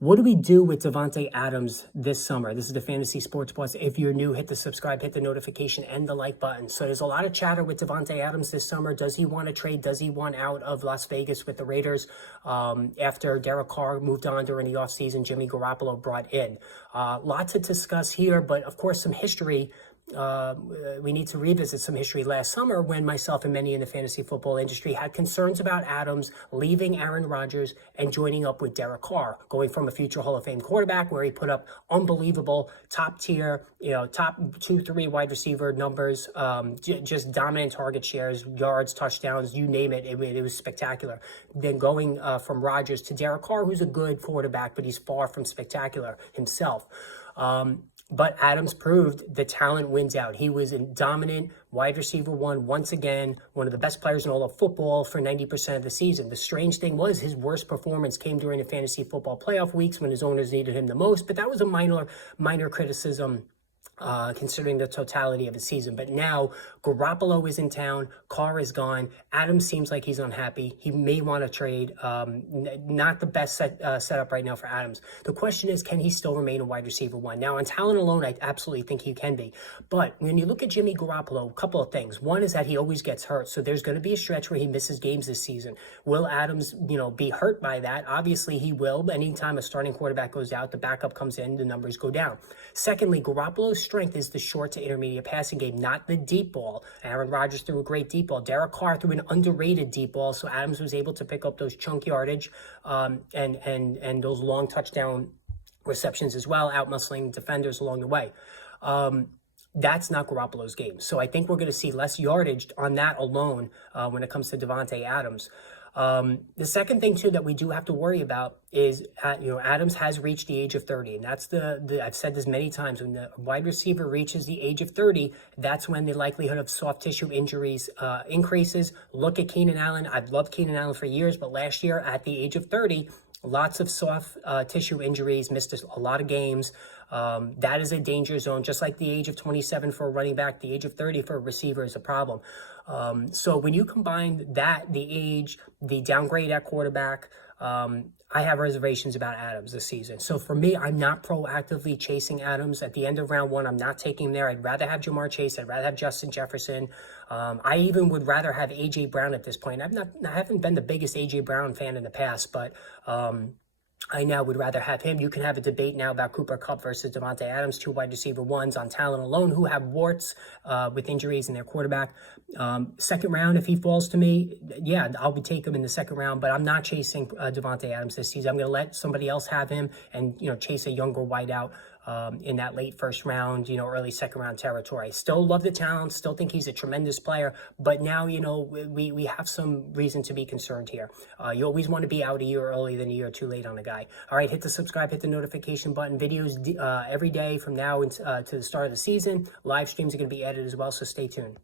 What do we do with Davante Adams this summer? This is the Fantasy Sports Plus. If you're new, hit the subscribe, hit the notification, and the like button. So there's a lot of chatter with Davante Adams this summer. Does he want to trade? Does he want out of Las Vegas with the Raiders? After Derek Carr moved on during the offseason, Jimmy Garoppolo brought in. Lot to discuss here, but of course some history. We need to revisit some history last summer when myself and many in the fantasy football industry had concerns about Adams leaving Aaron Rodgers and joining up with Derek Carr, going from a future Hall of Fame quarterback where he put up unbelievable top tier, top 2-3 wide receiver numbers, just dominant target shares, yards, touchdowns, you name it. It was spectacular. Then going from Rodgers to Derek Carr, who's a good quarterback, but he's far from spectacular himself. But Adams proved the talent wins out. He was a dominant wide receiver one, once again, one of the best players in all of football for 90% of the season. The strange thing was his worst performance came during the fantasy football playoff weeks when his owners needed him the most, but that was a minor criticism considering the totality of the season. But now Garoppolo is in town, Carr is gone, Adams seems like he's unhappy. He may want to trade. Not the best setup right now for Adams. The question is, can he still remain a wide receiver one? Now, on talent alone, I absolutely think he can be. But when you look at Jimmy Garoppolo, a couple of things. One is that he always gets hurt, so there's going to be a stretch where he misses games this season. Will Adams, be hurt by that? Obviously, he will. Anytime a starting quarterback goes out, the backup comes in, the numbers go down. Secondly, Garoppolo's strength is the short to intermediate passing game, not the deep ball. Aaron Rodgers threw a great deep ball. Derek Carr threw an underrated deep ball, so Adams was able to pick up those chunk yardage and those long touchdown receptions as well, out-muscling defenders along the way. That's not Garoppolo's game. So I think we're going to see less yardage on that alone when it comes to Davante Adams. The second thing too that we do have to worry about is, Adams has reached the age of 30, and that's I've said this many times, when the wide receiver reaches the age of 30, that's when the likelihood of soft tissue injuries increases. Look at Keenan Allen. I've loved Keenan Allen for years, but last year at the age of 30, lots of soft tissue injuries, missed a lot of games. That is a danger zone, just like the age of 27 for a running back, the age of 30 for a receiver is a problem. So when you combine that, the age, the downgrade at quarterback, I have reservations about Adams this season. So for me, I'm not proactively chasing Adams. At the end of round one, I'm not taking him there. I'd rather have Jamar Chase. I'd rather have Justin Jefferson. I even would rather have A.J. Brown at this point. I haven't been the biggest A.J. Brown fan in the past, but I now would rather have him. You can have a debate now about Cooper Kupp versus Davante Adams, two wide receiver ones on talent alone who have warts with injuries in their quarterback. Second round, if he falls to me, yeah, I'll take him in the second round, but I'm not chasing Davante Adams this season. I'm going to let somebody else have him and, chase a younger wideout in that late first round, early second round territory. Still love the talent, still think he's a tremendous player, but now, we have some reason to be concerned here. You always want to be out a year early than a year too late on a guy. All right, hit the subscribe, hit the notification button. Videos every day from now to the start of the season. Live streams are going to be added as well, so stay tuned.